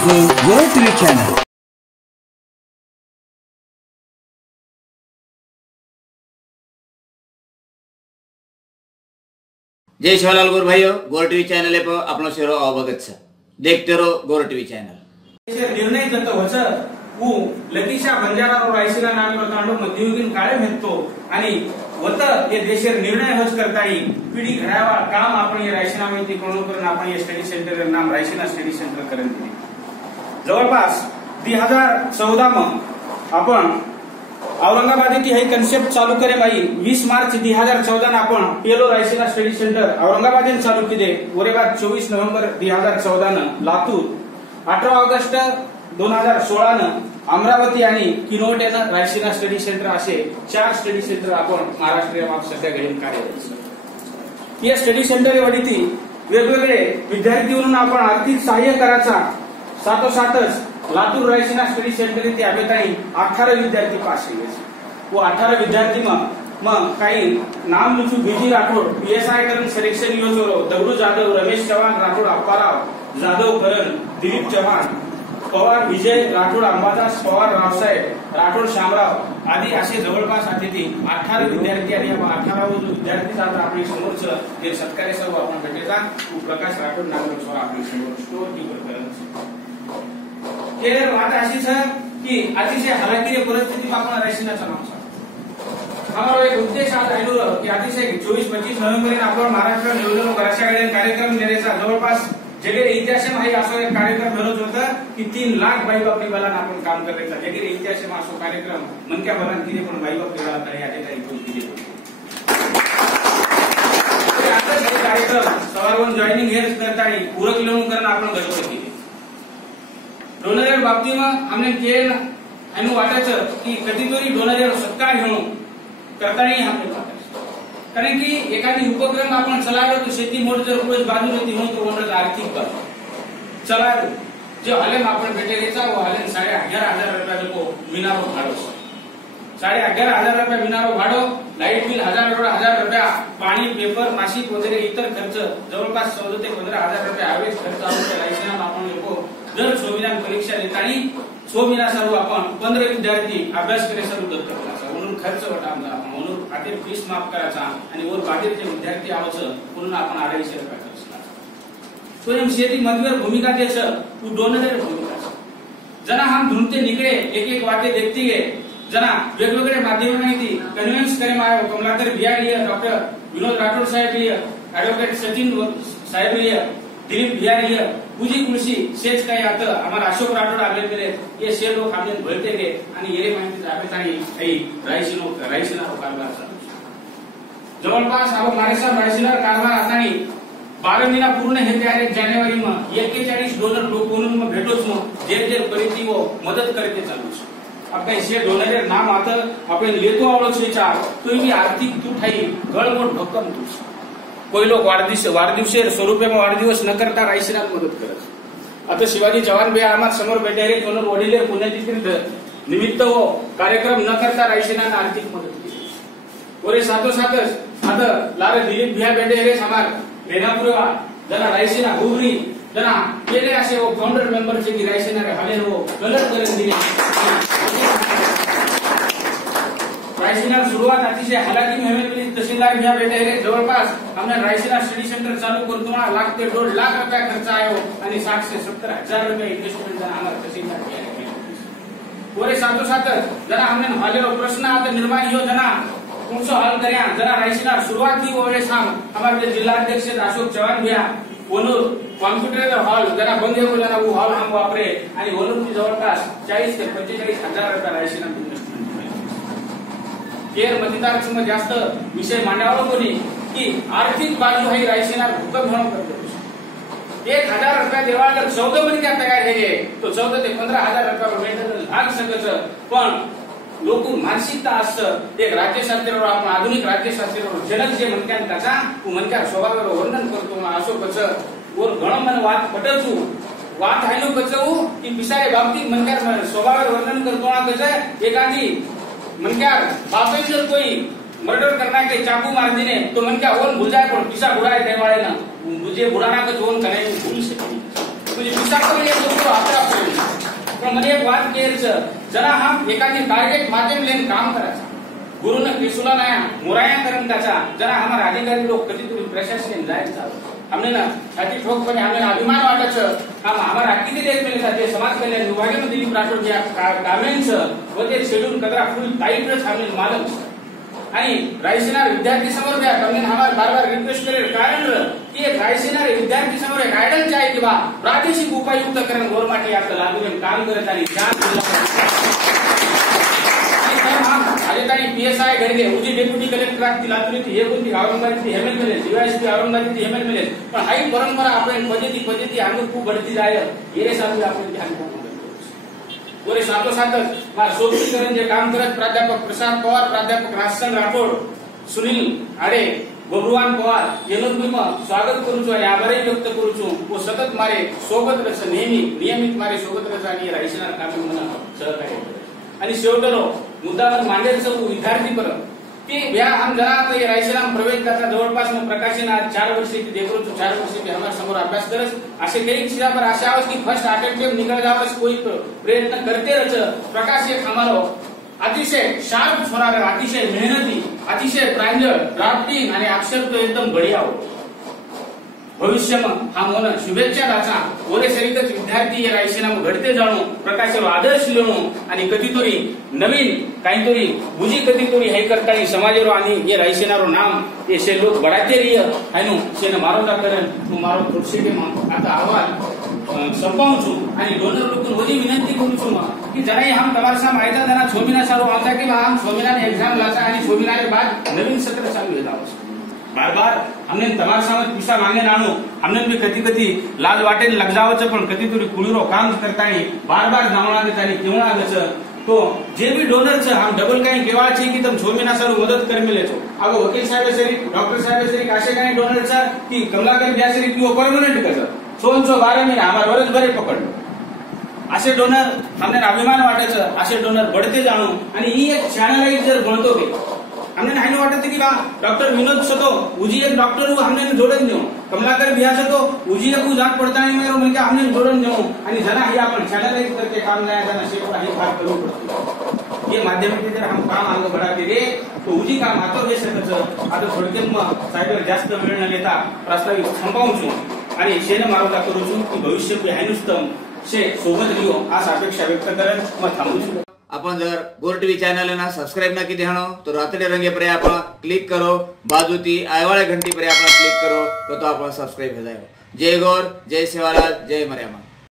आपल्याचं वर TV channel. जय शिवलाल गुरु भाइयों, गोर टीवी चैनल पे आपनो सेरो अवगत छ। देखते रहो गोर टीवी चैनल। निर्णय जत वच उ लतीशा बंजारा रायसीना नामी तांडो मध्ययुगीन काळे मेत्तो आणि वत ये देशेर निर्णय होच करताई पिढी घडावा काम आपण ये रायसीना माहिती करून आपण ये स्टडी सेंटर नाम रायसीना स्टडी सेंटर करून दिले। जवळपास 2014 मध्ये आपण औरंगाबाद येथे हे कन्सेप्ट चालू करे बाई 20 मार्च 2014 आपण पेलो रायसीना स्टडी सेंटर औरंगाबाद येथे चालू केले। वरे बाद 24 नोव्हेंबर 2014 न लातूर, 18 ऑगस्ट 2016 न अमरावती आणि किनवट येथे रायसीना स्टडी सेंटर असे 4 स्टडी सेंटर आपण महाराष्ट्रात सध्या घडून काढले। या स्टडी सेंटर वडीती वेगवेगळे विद्यार्थी म्हणून आपण आर्थिक सहाय्य करायचा साथोसाथच लातूर रायसीना स्टडी सेंटर इथे अभेताई 18 विद्यार्थी पास केले। वो 18 विद्यार्थी मग काही नाम लिखू बीजी राठोड पीएसआय करण सिलेक्शन योजरो दगडू जाधव, रमेश चव्हाण राठोड, अप्पाराव जाधव करण, दिलीप चव्हाण, पवार विजय राठोड, अंबादास पवार, रावसाहेब राठोड, शामराव आदी असे जवळपास अतिथी 18 विद्यार्थी आणि 18 विद्यार्थी जाता आपली समोरचं जे सत्कार्य सर्व आपण भेटेचा प्रकाश राठोड नागरिक स्वर आपली समोर स्टोर कीपर करण ये बात अशीच है कि अतिशय हालाकीची परिस्थिती आपण रायसीनाचा नाम हमारा एक उद्देश आज राहिलो की अतिशय 24-25 नोव्हेंबर आपण महाराष्ट्र निवडणूक घराच्याकडे कार्यक्रम नेण्याचा जवळपास जगेरे इतिहास मध्ये असो एक कार्यक्रम भरत होता की 3 लाख बाई बापली बलान आपण काम करायचा। जगेरे इतिहास मध्ये असो कार्यक्रम मनक्या बलान किती पण बाई बापली बलान तरी आले तरी कोण किती कार्यक्रम सवारवन जॉइनिंग हेल्थ करतानी पूरक लोन करण आपण घडवत केले। डोनर बाबतीમાં हमने केन એનું વાટાचं की कधीतरी डोनर सत्कार घेऊन करताना हमने वाटायचं कारण की एखादी उपक्रम आपण चलावलो तो शेती मोड जर रोज बाजू होती हो तो मोड आर्थिक बाजू चलावलो जो हलेम आपण भेटेलेचा वो हलेम 11,500 रुपया को मिनारो भाडो 11,500 रुपया मिनारो भाडो, लाईट बिल 1,000 रुपया, पाणी पेपर मासिक वगैरे इतर खर्च जवळपास 14 ते 15,000 रुपये ॲव्हरेज खर्च आमच्या रायसीना आपण लोक दर 6 महिन्यात परीक्षा देतानी 6 महिना सर्व आपण 15 विद्यार्थी अभ्यास करे सर्व दत्तक करायचा म्हणून खर्च वटामला म्हणून आधी फीस माफ करायचा आणि वर बाहेरचे विद्यार्थी आवचं म्हणून आपण 250 रुपये खर्च स्वयं शेती मधवर भूमिका द्यायचं तू डोनर भूमिका जना हम ढूंढते निकळे एक वाटे देखती गे जना वेगवेगळे माध्यमांनी कन्व्हिन्स करे माय कमलाकर बिहारी, डॉक्टर विनोद राठोड साहेब, ऍडव्होकेट सचिन साहेब, दिलीप बिहारी, पूजी कुळशी शेच काय आता आम्हाला अशोक राठोड आले गेले ये से लोक हमने भरते गे आणि ये माहिती जाबेतानी काही रायसीना कारभार जवळपास आपण महाराष्ट्र रायसीना कारभार आतानी 12 महिना पूर्ण हे डायरेक्ट जानेवारी में 41 डोनर लोक म्हणून भेटोच मग जे परिस्थिती वो मदत करते चालू अब काही से डोनर नाम आता आपण लेतो आवळसेचा तो भी आर्थिक तुठाई गळमोट भक्कम तुस कोई लोक वाढदिवशी स्वरूपे वाढदिवस न करता रायसीना मदत करत। आता शिवाजी चव्हाण बे आम्हा समोर बैठे रे कोण वडील पुण्यतिथी निमित्त हो कार्यक्रम न करता रायसीना आर्थिक मदत केली। ओरे साथोसाथच आता लारे दिलीप बिया बैठे रे समार रेणापुरवा जना रायसीना हुबरी जना केले असे वो फाउंडर मेंबर चे की रायसीना रे हले वो गलत करून दिले। रायसीना सुरुवात अतिशय हालाकी मेहनत तहसीलदार घ्या भेटायले जवळपास आम्ही रायसीना स्टडी सेंटर चालू करतो 1 लाख ते 1.5 लाख रुपया खर्च आयो आणि 60 से 70 हजार रुपये इन्व्हेस्टमेंट आम्हाला तहसीलदार घ्या पुरे साथोसाथच जरा हमने हालेलो प्रश्न आता निर्माण हो जना तुमचं हल कर्या जरा रायसीना सुरुवात की ओळे सांग हमारे जिल्हा अध्यक्ष अशोक चव्हाण भैया ओनूर कॉम्प्युटर हॉल जरा बंद हो जना वो हॉल हम वापरे आणि ओनूरची जवळपास 40 ते 45 हजार रुपये रायसीना केर मतदारसंघ जास्त विषय मांडावा कोणी की आर्थिक बाजू ही रायसीना भूकंप म्हणून करतो 1,000 रुपया देवा जर 14 महिन्यात तयार हे तो 14 ते 15,000 रुपया मेंटेनन्स भाग सकच पण लोक मानसिकता असतं एक राज्यशास्त्रावर आपण आधुनिक राज्यशास्त्रावर जनक जे म्हणतात त्याचा तू म्हणत्या स्वभावावर वर्णन करतो असो कसं वर गणमन वाद पटचू वाद हायनो कचऊ की पिसारे बाबतीत म्हणतात स्वभावावर वर्णन करतो कसं एखादी मनक्या बापे जर कोई मर्डर करना के चाकू मार दिने तो मनक्या ओन भूल जाए पण पिसा बुढ़ाए देवाळे ना मुझे बुढ़ाना का जोन करे भूल सके म्हणजे पिसाकडे येतो आपला पण મને એક વાત કહે છે જરા હા એકાદી ટાર્ગેટ માધ્યમ લઈને કામ करायचं गुरुनं केसुला नाही मुराया करून त्याचा जरा हमारा अधिकारी लोग कधी तुम्ही प्रशासन जायचं हमने ना छाती ठोकपणे हमने अभिमान वाटायचं हम हमारा किती देश मिळले जाते समाज कल्याण विभागामध्ये दिलीप राठोड जे कामेंचं व ते शेड्यूल कदरा फुल टाईटच हमने मालक आणि रायसेना विद्यार्थी समोर द्या हमने हमारा बार-बार रिक्वेस्ट करे कारण की रायसेना विद्यार्थी समोर एक गाइडन्स आहे की बा प्रादेशिक उपायुक्तकरण गव्हर्नमेंट आपलं लागू काम करत आणि अधिकारी पीएसआय घडले उजी डेप्युटी कलेक्टर लातूरची हे कोणती औरंगाबादची हेमेल मिळेल जीवायसपी औरंगाबादची हेमेल मिळेल पण हाई परंपरा आपण पद्धती आम्ही खूप बढती जाय येरे साथी आपण ध्यान पुरे साथोसाथच मार सोबतीकरण जे काम करत प्राध्यापक प्रशांत पवार प्राध्यापक राजसन राठोड सुनील आडे बबरुवान पवार येनों स्वागत करू છું અને આભાર વ્યક્ત કરું છું ઓ સતત મારે સોબત રહેશે નિયમિત મારે સોબત રહેશે અને રાયસેના કામે મને સહકાर्य आणि शेवटलो मुद्दावर मांडेलचं विद्यार्थी परत ते या हम जरा आता रायसेना प्रवेश करता जवळपास प्रकाशन 4 वर्षाची देखो 4 वर्षाची हमारे समोर अभ्यास करस असे काही चीजा पर आशा आवस की फर्स्ट अटेम्प्ट में निकल जावस कोई प्रयत्न करते रच प्रकाश एक हमारो अतिशय शार्प छोरा अतिशय मेहनती अतिशय प्रांजळ ड्राफ्टिंग आणि अक्षर तो एकदम बढ़िया हो भविष्य में हम होना शुभेच्छा दाचा ओरे सरितच विद्यार्थी या रायसेना घडते जाणो प्रकाशावर आदर्श लेणो आणि कधीतरी नवीन काहीतरी बुजी कधीतरी हे करतानी समाजेरो आणि ये रायसेनारो नाम ये से लोक बढाते रिय हायनो सेने मारो दा करन तो मारो थोडसे के आता अहवाल संपावूं છું आणि डोनर लोकन वजी विनंती करू છું की जराई हम તમારા સામે આયતા જના 6 મહિના સારો આવતા કે हम 6 મહિનાની एग्जाम लाचा आणि 6 महीना के बाद नवीन सत्र चालू होता बार-बार हमने તમારા સામે પૈસા માંગે નાણો हमने भी कधी लाज वाटे लग जावचं पण कधीतरी कुळीरो काम करतानी बार-बार जावणा देतानी केवणा गच तो जे भी डोनर છે हम डबल काही केवाळ છે की तम 6 महीना सारू मदद कर मिले छो अब वकील साहेब सरी डॉक्टर साहेब सरी काशे काही डोनर છે की कमलाकर ब्यासरी की परमनंट कस 12 महीना हमार वर्ष भरे पकड असे डोनर हमने अभिमान वाटायचं असे डोनर बढ़ते जाणो आणि ही एक चॅनल जर बनतो के हमने हायनो वाटत की बा डॉक्टर विनोद सतो उजी एक डॉक्टर हमने जोडन देऊ कमलाकर बिया सतो उजी एक जात पडताना मेरो म्हणजे हमने जोडन देऊ आणि जरा ही आपण चॅनलाइज करके काम जाया जाना शेवटा ही फार करू पडतो ये माध्यम के जर हम काम आगे बढ़ाते रे तो उजी काम आतो हे सकच आता थोडक्यात मग साहेब जास्त वेळ न लेता प्रास्ताविक संपावूं છું आणि शेने मारोदा करू છું की भविष्य पे हायनुस्तम शे सोबत रियो आज अपेक्षा व्यक्त करन मग थांबू છું आपण जर गोर टीवी चॅनल ना सबस्क्राइब ना की देणो तो रातडे रंगे पर आपण क्लिक करो बाजूती आयवाळे घंटी पर आपण क्लिक करो तो आपण सबस्क्राइब हो जाए जय गौर जय सेवालाल जय मर्यामा।